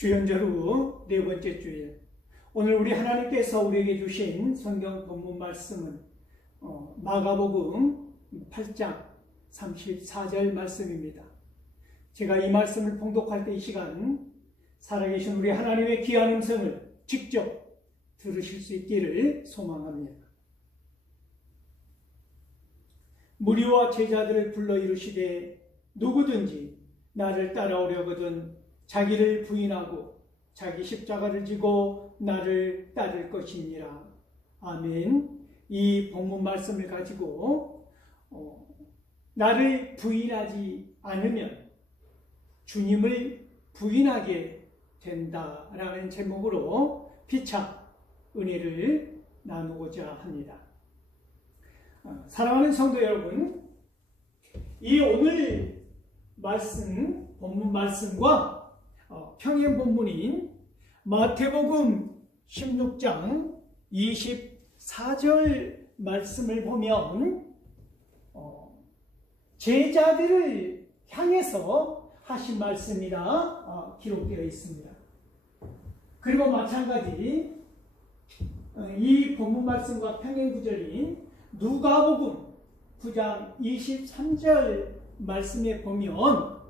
주연절 후 네 번째 주일, 오늘 우리 하나님께서 우리에게 주신 성경 본문 말씀은 마가복음 8장 34절 말씀입니다. 제가 이 말씀을 봉독할 때 이 시간 살아계신 우리 하나님의 귀한 음성을 직접 들으실 수 있기를 소망합니다. 무리와 제자들을 불러 이르시되 누구든지 나를 따라오려거든 자기를 부인하고 자기 십자가를 지고 나를 따를 것이니라. 아멘. 이 본문 말씀을 가지고 나를 부인하지 않으면 주님을 부인하게 된다라는 제목으로 피차 은혜를 나누고자 합니다. 사랑하는 성도 여러분, 이 오늘 말씀, 본문 말씀과 평행 본문인 마태복음 16장 24절 말씀을 보면 제자들을 향해서 하신 말씀이라 기록되어 있습니다. 그리고 마찬가지 이 본문 말씀과 평행 구절인 누가복음 9장 23절 말씀에 보면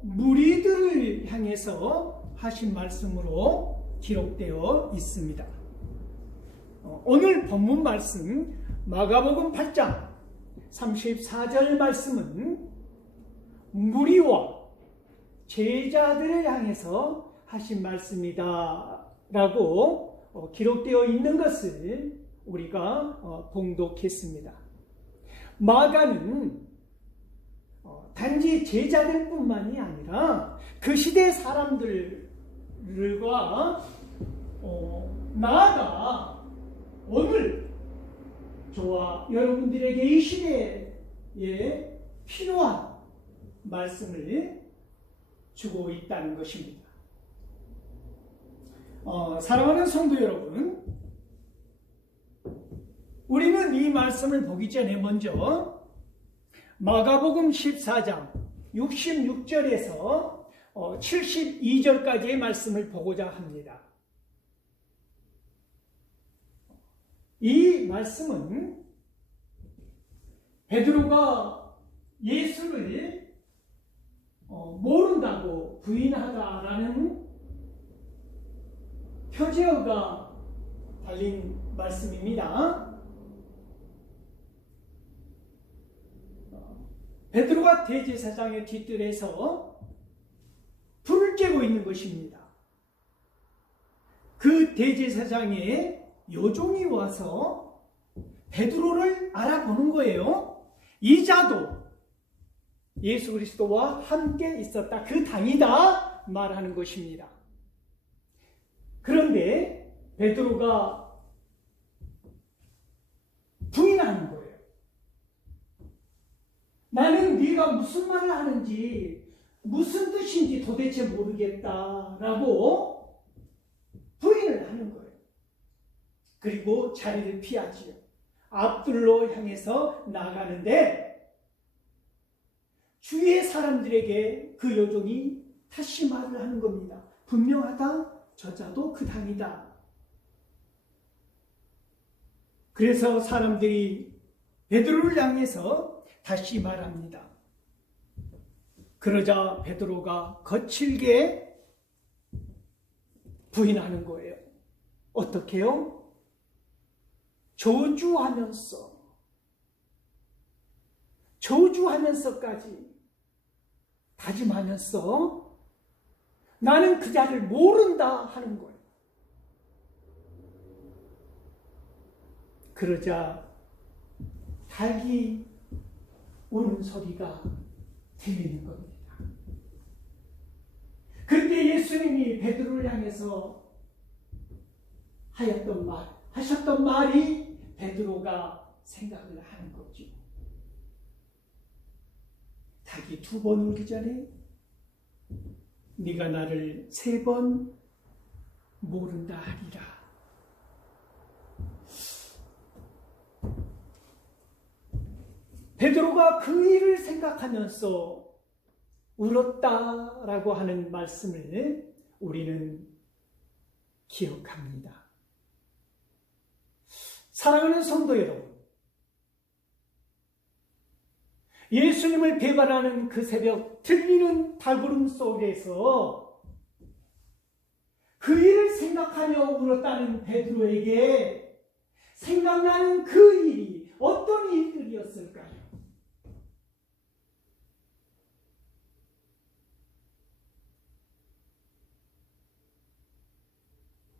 무리들을 향해서 하신 말씀으로 기록되어 있습니다. 오늘 본문 말씀 마가복음 8장 34절 말씀은 무리와 제자들을 향해서 하신 말씀이다 라고 기록되어 있는 것을 우리가 봉독했습니다. 마가는 단지 제자들뿐만이 아니라 그 시대 사람들과 나아가 오늘 저와 여러분들에게 이 시대에 필요한 말씀을 주고 있다는 것입니다. 사랑하는 성도 여러분, 우리는 이 말씀을 보기 전에 먼저 마가복음 14장 66절에서 72절까지의 말씀을 보고자 합니다. 이 말씀은 베드로가 예수를 모른다고 부인하다라는 표제어가 달린 말씀입니다. 베드로가 대제사장의 뒤뜰에서 불을 쬐고 있는 것입니다. 그 대제사장의 요종이 와서 베드로를 알아보는 거예요. 이자도 예수 그리스도와 함께 있었다, 그 당이다 말하는 것입니다. 그런데 베드로가 부인하는 거예요. 나는 네가 무슨 말을 하는지, 무슨 뜻인지 도대체 모르겠다라고 부인을 하는 거예요. 그리고 자리를 피하지요. 앞뜰로 향해서 나가는데 주위의 사람들에게 그 요종이 다시 말을 하는 겁니다. 분명하다, 저자도 그 당이다. 그래서 사람들이 베드로를 향해서 다시 말합니다. 그러자 베드로가 거칠게 부인하는 거예요. 어떻게요? 저주하면서까지 다짐하면서 나는 그 자를 모른다 하는 거예요. 그러자 닭이 우는 소리가 들리는 겁니다. 그때 예수님이 베드로를 향해서 하셨던 말이 베드로가 생각을 하는 거죠. 닭이 2번 울기 전에 네가 나를 3번 모른다 하리라. 베드로가 그 일을 생각하면서 울었다라고 하는 말씀을 우리는 기억합니다. 사랑하는 성도 여러분, 예수님을 배반하는 그 새벽 들리는 발걸음 속에서 그 일을 생각하며 울었다는 베드로에게 생각나는 그 일이 어떤 일들이었을까요?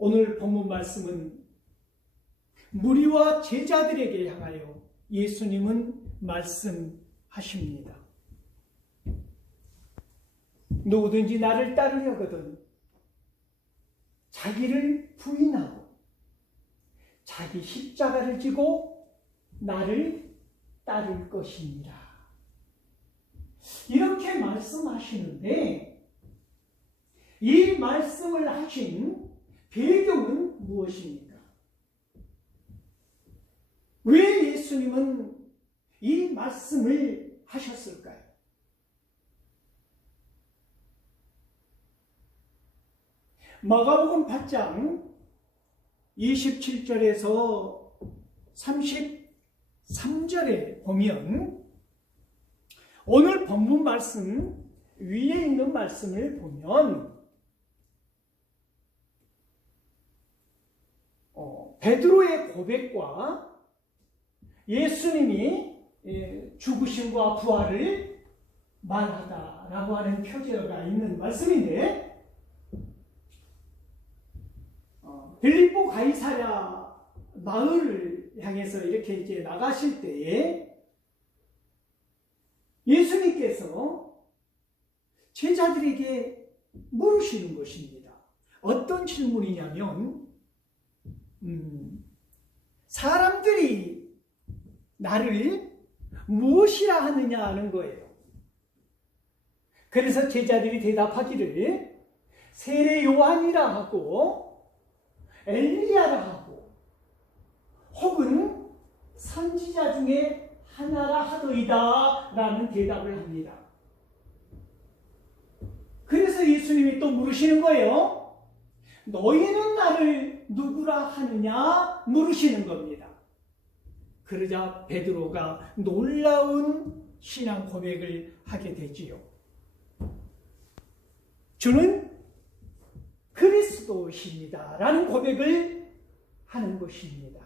오늘 본문 말씀은 무리와 제자들에게 향하여 예수님은 말씀하십니다. 누구든지 나를 따르려거든 자기를 부인하고 자기 십자가를 지고 나를 따를 것입니다. 이렇게 말씀하시는데 이 말씀을 하신 배경은 무엇입니까? 왜 예수님은 이 말씀을 하셨을까요? 마가복음 8장 27절에서 33절에 보면 오늘 본문 말씀 위에 있는 말씀을 보면 베드로의 고백과 예수님이 죽으심과 부활을 말하다라고 하는 표제가 있는 말씀인데 빌립보 가이사랴 마을을 향해서 이렇게 이제 나가실 때에 예수님께서 제자들에게 물으시는 것입니다. 어떤 질문이냐면 사람들이 나를 무엇이라 하느냐 하는 거예요. 그래서 제자들이 대답하기를 세례 요한이라 하고 엘리야라 하고 혹은 선지자 중에 하나라 하더이다 라는 대답을 합니다. 그래서 예수님이 또 물으시는 거예요. 너희는 나를 누구라 하느냐 물으시는 겁니다. 그러자 베드로가 놀라운 신앙 고백을 하게 되지요. 주는 그리스도십니다 라는 고백을 하는 것입니다.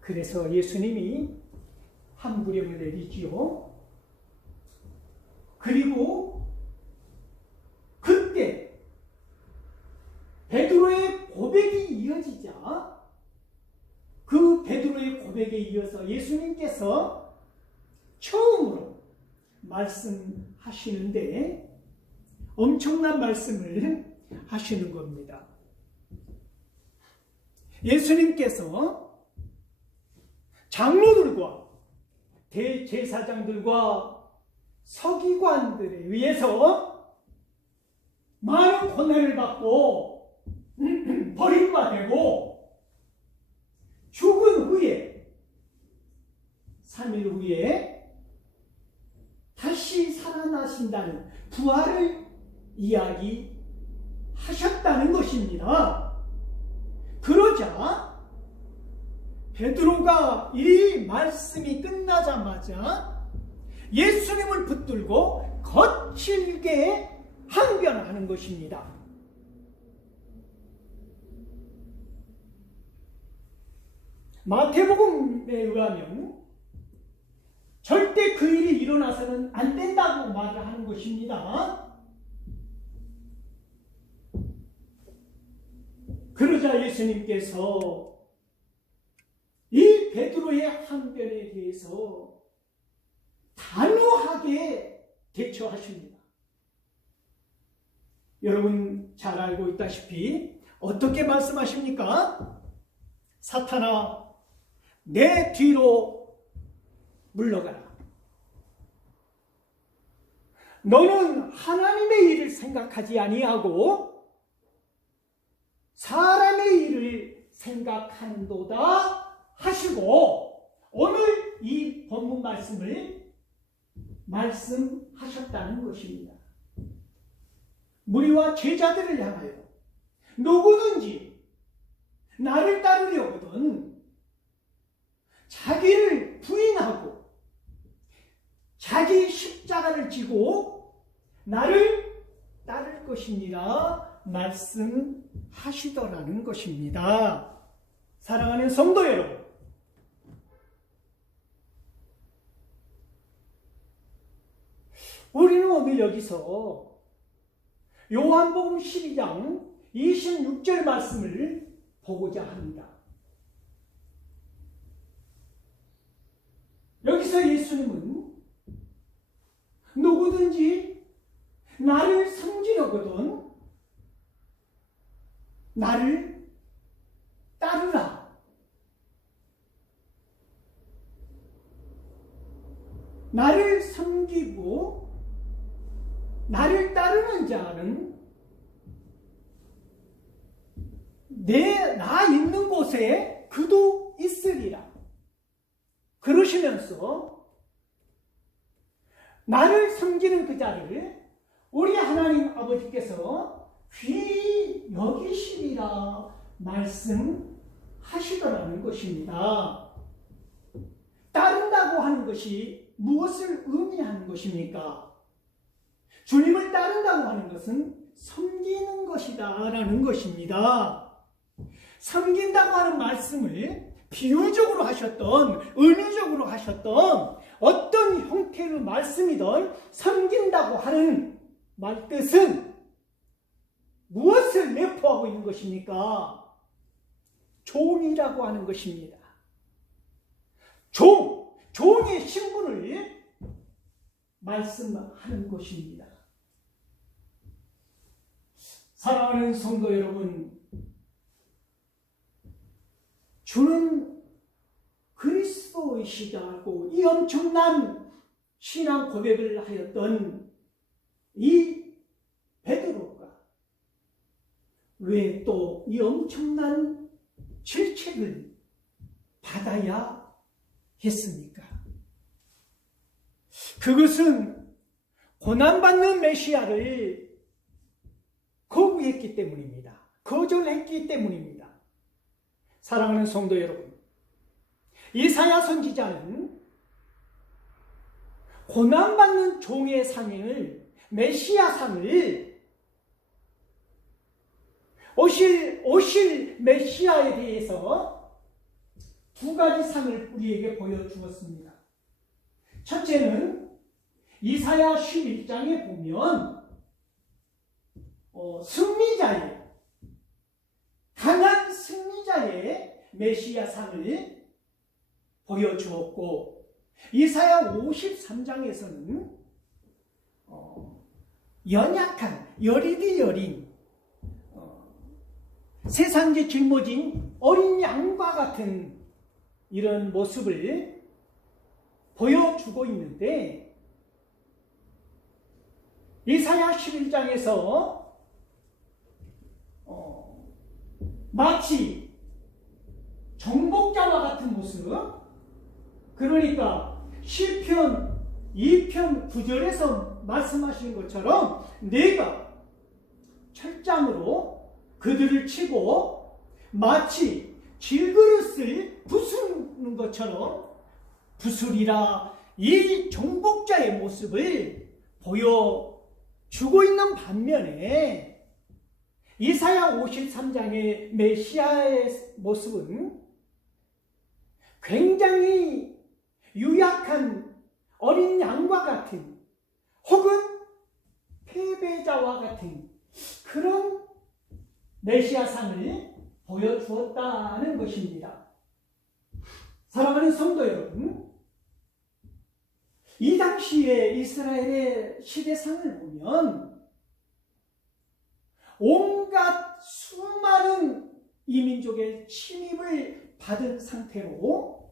그래서 예수님이 한 부령을 내리지요. 그리고 그때 베드로의 고백이 이어지자 그 베드로의 고백에 이어서 예수님께서 처음으로 말씀하시는데 엄청난 말씀을 하시는 겁니다. 예수님께서 장로들과 대제사장들과 서기관들에 의해서 많은 고난을 받고 버림받고 죽은 후에 3일 후에 다시 살아나신다는 부활을 이야기하셨다는 것입니다. 그러자 베드로가 이 말씀이 끝나자마자 예수님을 붙들고 거칠게 항변하는 것입니다. 마태복음에 의하면 절대 그 일이 일어나서는 안 된다고 말을 하는 것입니다. 그러자 예수님께서 이 베드로의 항변에 대해서 단호하게 대처하십니다. 여러분 잘 알고 있다시피 어떻게 말씀하십니까? 사탄아, 내 뒤로 물러가라. 너는 하나님의 일을 생각하지 아니하고 사람의 일을 생각하는도다 하시고 오늘 이 본문 말씀을 말씀하셨다는 것입니다. 무리와 제자들을 향하여 누구든지 나를 따르려거든 자기를 부인하고 자기 십자가를 지고 나를 따를 것이니라 말씀하시더라는 것입니다. 사랑하는 성도 여러분, 우리는 오늘 여기서 요한복음 12장 26절 말씀을 보고자 합니다. 여기서 예수님은 누구든지 나를 섬기려거든 나를 따르라. 나를 섬기고 나를 따르는 자는 나 있는 곳에 그도 있으리라. 그러시면서 나를 섬기는 그 자를 우리 하나님 아버지께서 귀히 여기시리라 말씀하시더라는 것입니다. 따른다고 하는 것이 무엇을 의미하는 것입니까? 주님을 따른다고 하는 것은 섬기는 것이다 라는 것입니다. 섬긴다고 하는 말씀을 비유적으로 하셨던 은유적으로 하셨던 어떤 형태의 말씀이든 섬긴다고 하는 말뜻은 무엇을 내포하고 있는 것입니까? 종이라고 하는 것입니다. 종의 신분을 말씀하는 것입니다. 사랑하는 성도 여러분, 주는 그리스도이시다고 이 엄청난 신앙 고백을 하였던 이 베드로가 왜 또 이 엄청난 질책을 받아야 했습니까? 그것은 고난받는 메시아를 거부했기 때문입니다. 거절했기 때문입니다. 사랑하는 성도 여러분, 이사야 선지자는 고난받는 종의 상을, 메시아상을 오실 메시아에 대해서 두 가지 상을 우리에게 보여주었습니다. 첫째는 이사야 11장에 보면 승리자의, 강한 승리자의 메시아상을 보여주었고, 이사야 53장에서는 연약한, 여리디 여린, 세상에 짊어진 어린 양과 같은 이런 모습을 보여주고 있는데, 이사야 11장에서 마치 정복자와 같은 모습, 그러니까 시편 2편 9절에서 말씀하신 것처럼 내가 철장으로 그들을 치고 마치 질그릇을 부수는 것처럼 부수리라, 이 정복자의 모습을 보여주고 있는 반면에 이사야 53장의 메시아의 모습은 굉장히 유약한 어린 양과 같은, 혹은 패배자와 같은 그런 메시아상을 보여주었다는 것입니다. 사랑하는 성도 여러분, 이 당시에 이스라엘의 시대상을 보면 온갖 수많은 이민족의 침입을 받은 상태로,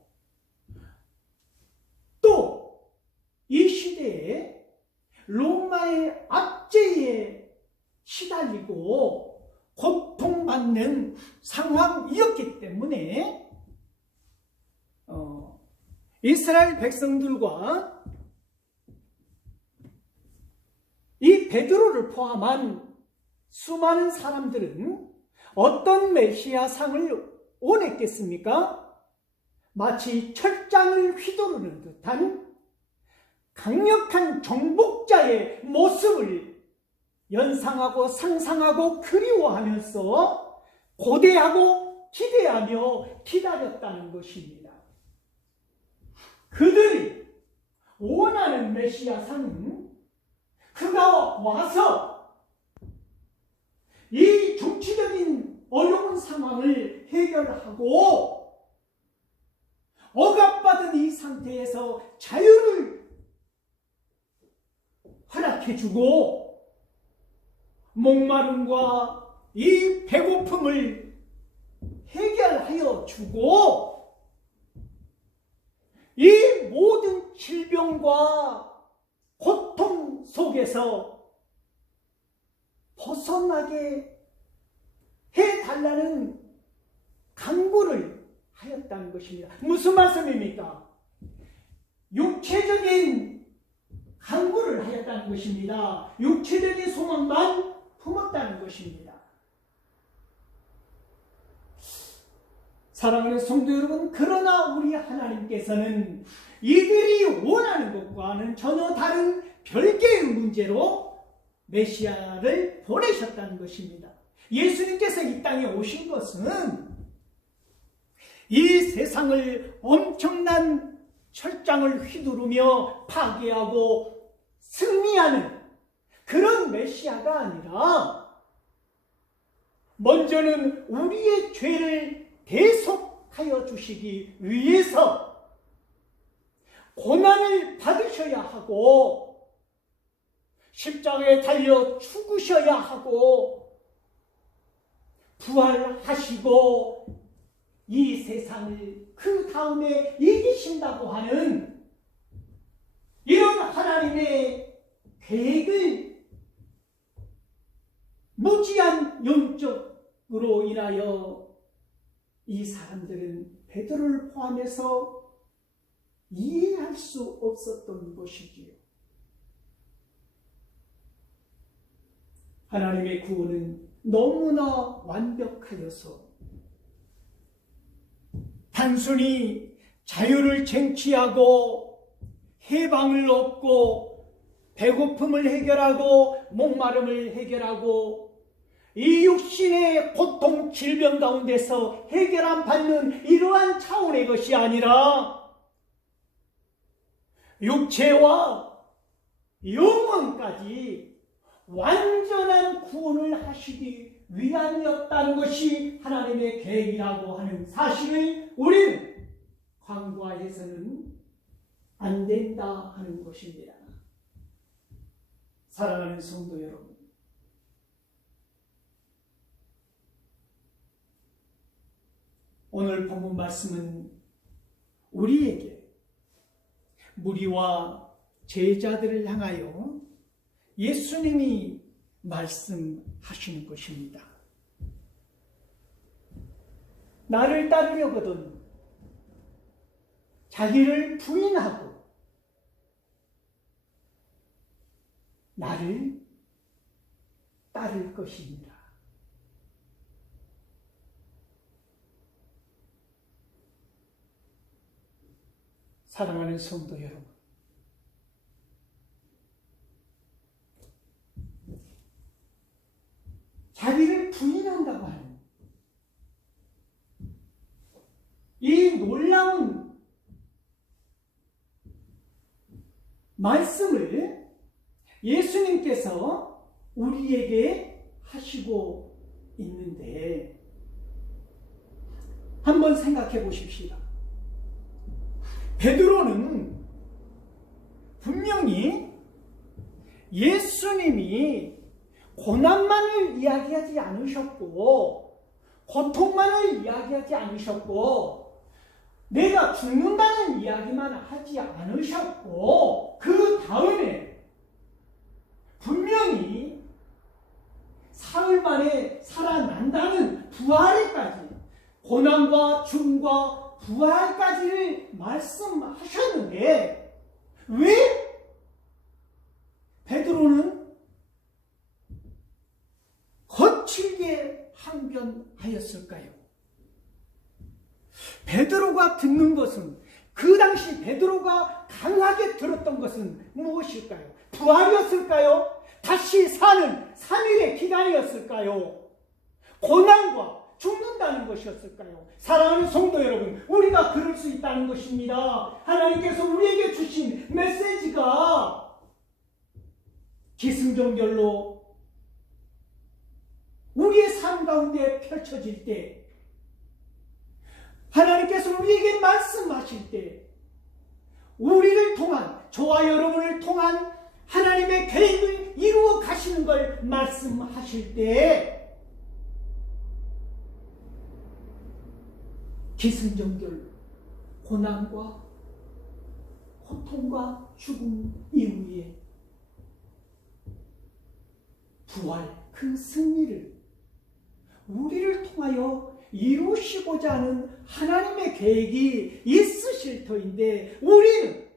또 이 시대에 로마의 압제에 시달리고 고통받는 상황이었기 때문에 이스라엘 백성들과 이 베드로를 포함한 수많은 사람들은 어떤 메시아상을 원했겠습니까? 마치 철장을 휘두르는 듯한 강력한 정복자의 모습을 연상하고 상상하고 그리워하면서 고대하고 기대하며 기다렸다는 것입니다. 그들이 원하는 메시아상은 그가 와서 이 정치적인 어려운 상황을 해결하고 억압받은 이 상태에서 자유를 허락해주고 목마름과 이 배고픔을 해결하여 주고 이 모든 질병과 고통 속에서 벗어나게 해달라는 간구를 하였다는 것입니다. 무슨 말씀입니까? 육체적인 간구를 하였다는 것입니다. 육체적인 소망만 품었다는 것입니다. 사랑하는 성도 여러분, 그러나 우리 하나님께서는 이들이 원하는 것과는 전혀 다른 별개의 문제로 메시아를 보내셨다는 것입니다. 예수님께서 이 땅에 오신 것은 이 세상을 엄청난 철장을 휘두르며 파괴하고 승리하는 그런 메시아가 아니라 먼저는 우리의 죄를 대속하여 주시기 위해서 고난을 받으셔야 하고 십자가에 달려 죽으셔야 하고 부활하시고 이 세상을 그 다음에 이기신다고 하는 이런 하나님의 계획을 무지한 영적으로 인하여 이 사람들은 베드로를 포함해서 이해할 수 없었던 것이지요. 하나님의 구원은 너무나 완벽하여서 단순히 자유를 쟁취하고 해방을 얻고 배고픔을 해결하고 목마름을 해결하고 이 육신의 고통, 질병 가운데서 해결함 받는 이러한 차원의 것이 아니라 육체와 영혼까지 완전한 구원을 하시기 위함이었다는 것이 하나님의 계획이라고 하는 사실을 우리는 간과해서는 안 된다 하는 것입니다. 사랑하는 성도 여러분, 오늘 본문 말씀은 우리에게 무리와 제자들을 향하여 예수님이 말씀하시는 것입니다. 나를 따르려거든 자기를 부인하고 나를 따를 것입니다. 사랑하는 성도 여러분, 자기를 부인한다고 하는 이 놀라운 말씀을 예수님께서 우리에게 하시고 있는데 한번 생각해 보십시다. 베드로는 분명히 예수님이 고난만을 이야기하지 않으셨고 고통만을 이야기하지 않으셨고 내가 죽는다는 이야기만 하지 않으셨고 그 다음에 분명히 사흘 만에 살아난다는 부활까지 고난과 죽음과 부활까지를 말씀하셨는데 왜 베드로는 하였을까요? 베드로가 듣는 것은, 그 당시 베드로가 강하게 들었던 것은 무엇일까요? 부활이었을까요? 다시 사는 3일의 기간이었을까요? 고난과 죽는다는 것이었을까요? 사랑하는 성도 여러분, 우리가 그럴 수 있다는 것입니다. 하나님께서 우리에게 주신 메시지가 기승전결로 우리의 삶 가운데 펼쳐질 때, 하나님께서 우리에게 말씀하실 때, 우리를 통한, 저와 여러분을 통한 하나님의 계획을 이루어 가시는 걸 말씀하실 때, 기승전결, 고난과 고통과 죽음 이후에 부활, 그 승리를 우리를 통하여 이루시고자 하는 하나님의 계획이 있으실 터인데, 우리는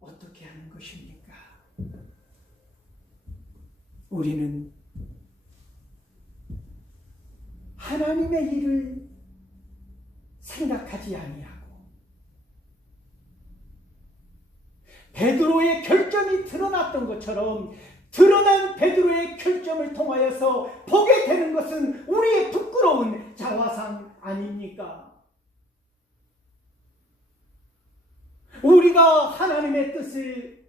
어떻게 하는 것입니까? 우리는 하나님의 일을 생각하지 아니하고, 베드로의 결점이 드러났던 것처럼 드러난 베드로의 결점을 통하여서 보게 되는 것은 우리의 부끄러운 자화상 아닙니까? 우리가 하나님의 뜻을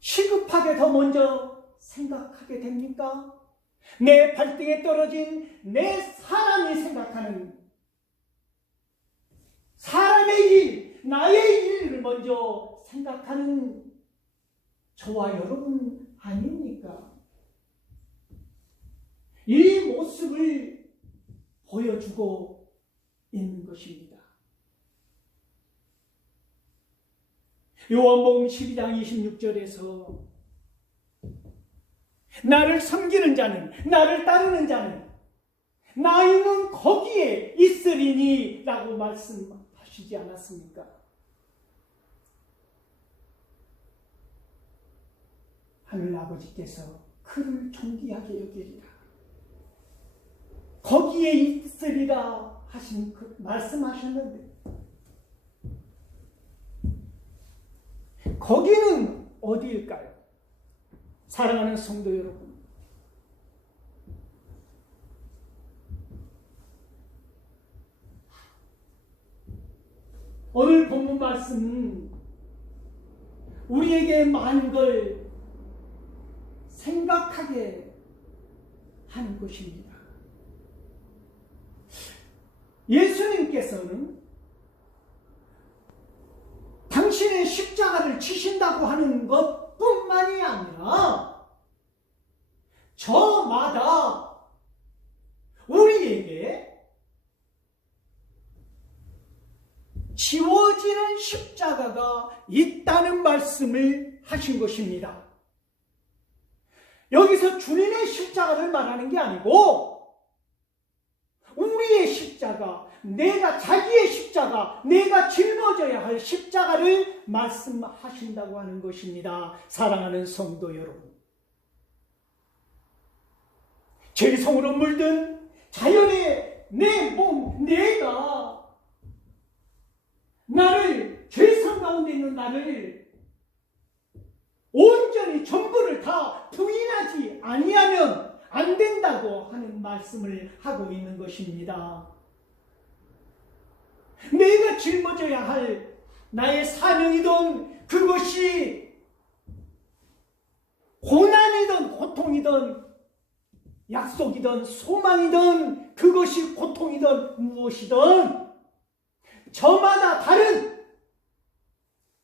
시급하게 더 먼저 생각하게 됩니까? 내 발등에 떨어진 내 사람이 생각하는 사람의 일, 나의 일을 먼저 생각하는 저와 여러분 아닙니까? 이 모습을 보여주고 있는 것입니다. 요한복음 12장 26절에서 나를 섬기는 자는, 나를 따르는 자는 나 있는 거기에 있으리니 라고 말씀하시지 않았습니까? 하늘 아버지께서 그를 존귀하게 여기리라, 거기에 있으리라 하신 그 말씀하셨는데, 거기는 어디일까요? 사랑하는 성도 여러분, 오늘 본문 말씀은 우리에게 많은 걸 생각하게 하는 것입니다. 예수님께서는 당신의 십자가를 지신다고 하는 것뿐만이 아니라 저마다 우리에게 지워지는 십자가가 있다는 말씀을 하신 것입니다. 여기서 주님의 십자가를 말하는 게 아니고 우리의 십자가, 내가 자기의 십자가, 내가 짊어져야 할 십자가를 말씀하신다고 하는 것입니다. 사랑하는 성도 여러분, 죄성으로 물든 자연의 내 몸, 내가 나를, 죄성 가운데 있는 나를 온전히 전부를 다 부인하지 아니하면 안 된다고 하는 말씀을 하고 있는 것입니다. 내가 짊어져야 할 나의 사명이든 그것이 고난이든 고통이든 약속이든 소망이든 그것이 고통이든 무엇이든 저마다 다른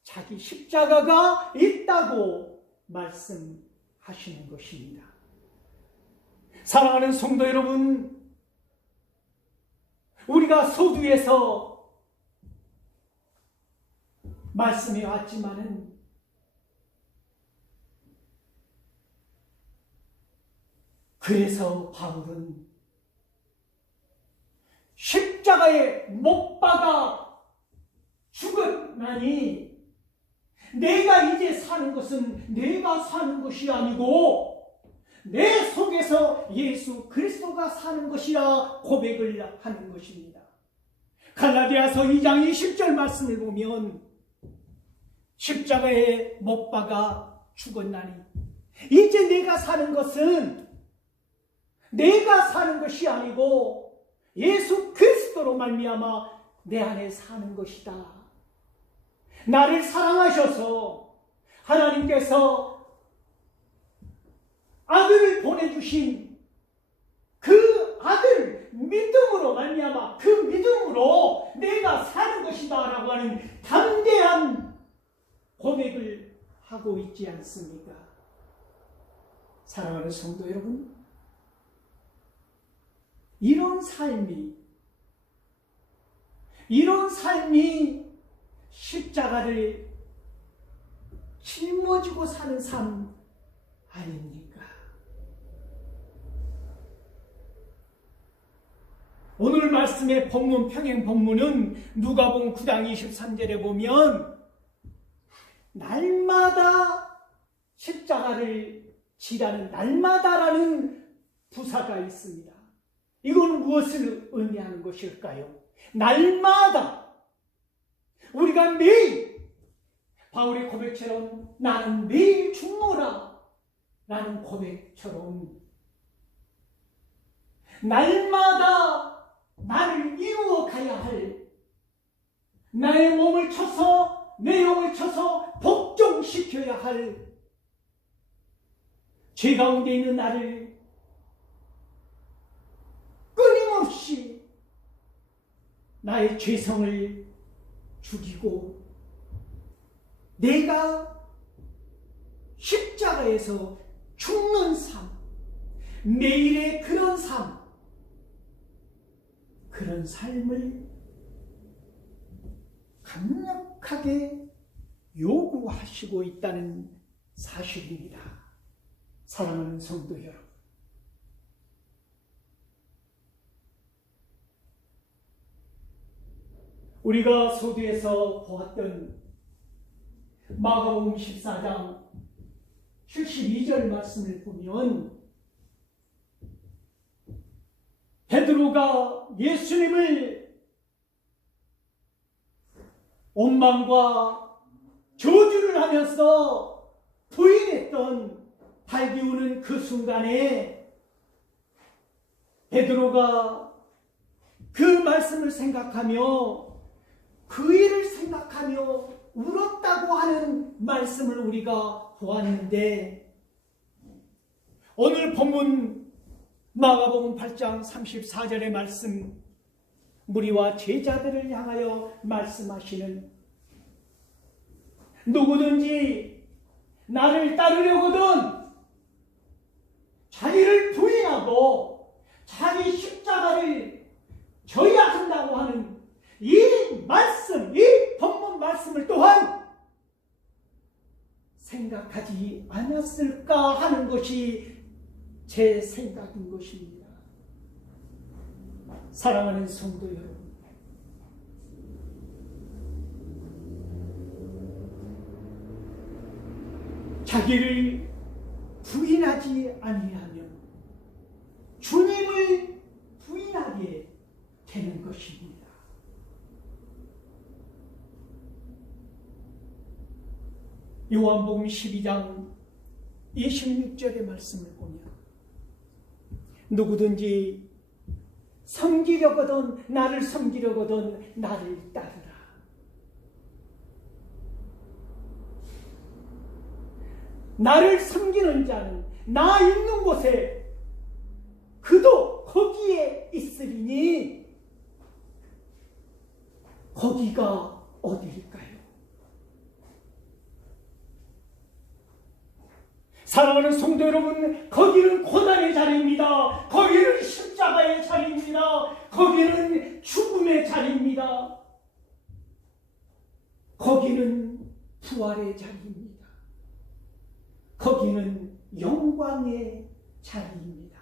자기 십자가가 있다고 말씀하시는 것입니다. 사랑하는 성도 여러분, 우리가 서두에서 말씀해 왔지만은 그래서 바울은 십자가에 못 박아 죽었나니 내가 이제 사는 것은 내가 사는 것이 아니고 내 속에서 예수 그리스도가 사는 것이라 고백을 하는 것입니다. 갈라디아서 2장 20절 말씀을 보면 십자가에 못 박아 죽었나니 이제 내가 사는 것은 내가 사는 것이 아니고 예수 그리스도로 말미암아 내 안에 사는 것이다. 나를 사랑하셔서 하나님께서 아들을 보내주신 그 아들 믿음으로 말미암아 그 믿음으로 내가 사는 것이다 라고 하는 담대한 고백을 하고 있지 않습니까? 사랑하는 성도 여러분, 이런 삶이 십자가를 짊어지고 사는 삶 아닙니까? 오늘 말씀의 본문, 평행 본문은 누가복음 9장 23절에 보면 날마다 십자가를 지라는 날마다라는 부사가 있습니다. 이거는 무엇을 의미하는 것일까요? 날마다 우리가 매일 바울의 고백처럼 나는 매일 죽노라 라는 고백처럼 날마다 나를 이루어 가야 할 나의 몸을 쳐서 내 영을 쳐서 복종시켜야 할 죄 가운데 있는 나를 끊임없이 나의 죄성을 죽이고 내가 십자가에서 죽는 삶, 매일의 그런 삶, 그런 삶을 강력하게 요구하시고 있다는 사실입니다. 사랑하는 성도 여러분, 우리가 서두에서 보았던 마가복음 14장 72절 말씀을 보면 베드로가 예수님을 원망과 저주를 하면서 부인했던 달기우는 그 순간에 베드로가 그 말씀을 생각하며 그 일을 생각하며 울었다고 하는 말씀을 우리가 보았는데 오늘 본문 마가복음 8장 34절의 말씀, 무리와 제자들을 향하여 말씀하시는 누구든지 나를 따르려거든 자기를 부인하고 자기 십자가를 져야 한다고 하는 이 말씀, 이 본문 말씀을 또한 생각하지 않았을까 하는 것이 제 생각인 것입니다. 사랑하는 성도 여러분, 자기를 부인하지 아니하면 주님을 부인하게 되는 것입니다. 요한복음 12장 26절의 말씀을 보면 누구든지 섬기려거든 나를 섬기려거든 나를 따르라. 나를 섬기는 자는 나 있는 곳에 그도 거기에 있으리니 거기가 어디일까요? 사랑하는 성도 여러분, 거기는 고난의 자리입니다. 거기는 십자가의 자리입니다. 거기는 죽음의 자리입니다. 거기는 부활의 자리입니다. 거기는 영광의 자리입니다.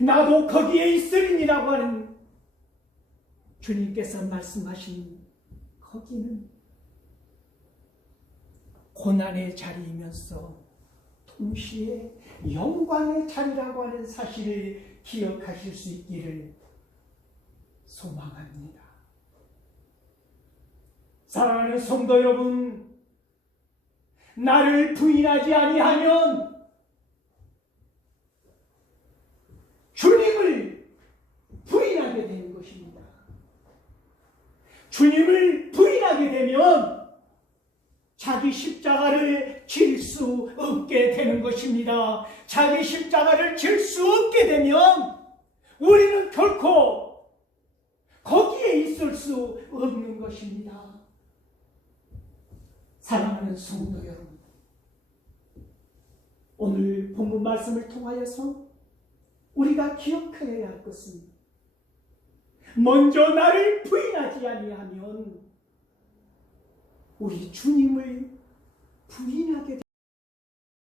나도 거기에 있으리니라고 하는 주님께서 말씀하신 거기는 고난의 자리이면서 동시에 영광의 자리라고 하는 사실을 기억하실 수 있기를 소망합니다. 사랑하는 성도 여러분, 나를 부인하지 아니하면 주님을 부인하게 되는 것입니다. 주님을 부인하게 되면 자기 십자가를 질 수 없게 되는 것입니다. 자기 십자가를 질 수 없게 되면 우리는 결코 거기에 있을 수 없는 것입니다. 사랑하는 성도 여러분, 오늘 본문 말씀을 통하여서 우리가 기억해야 할 것은 먼저 나를 부인하지 아니하면 우리 주님을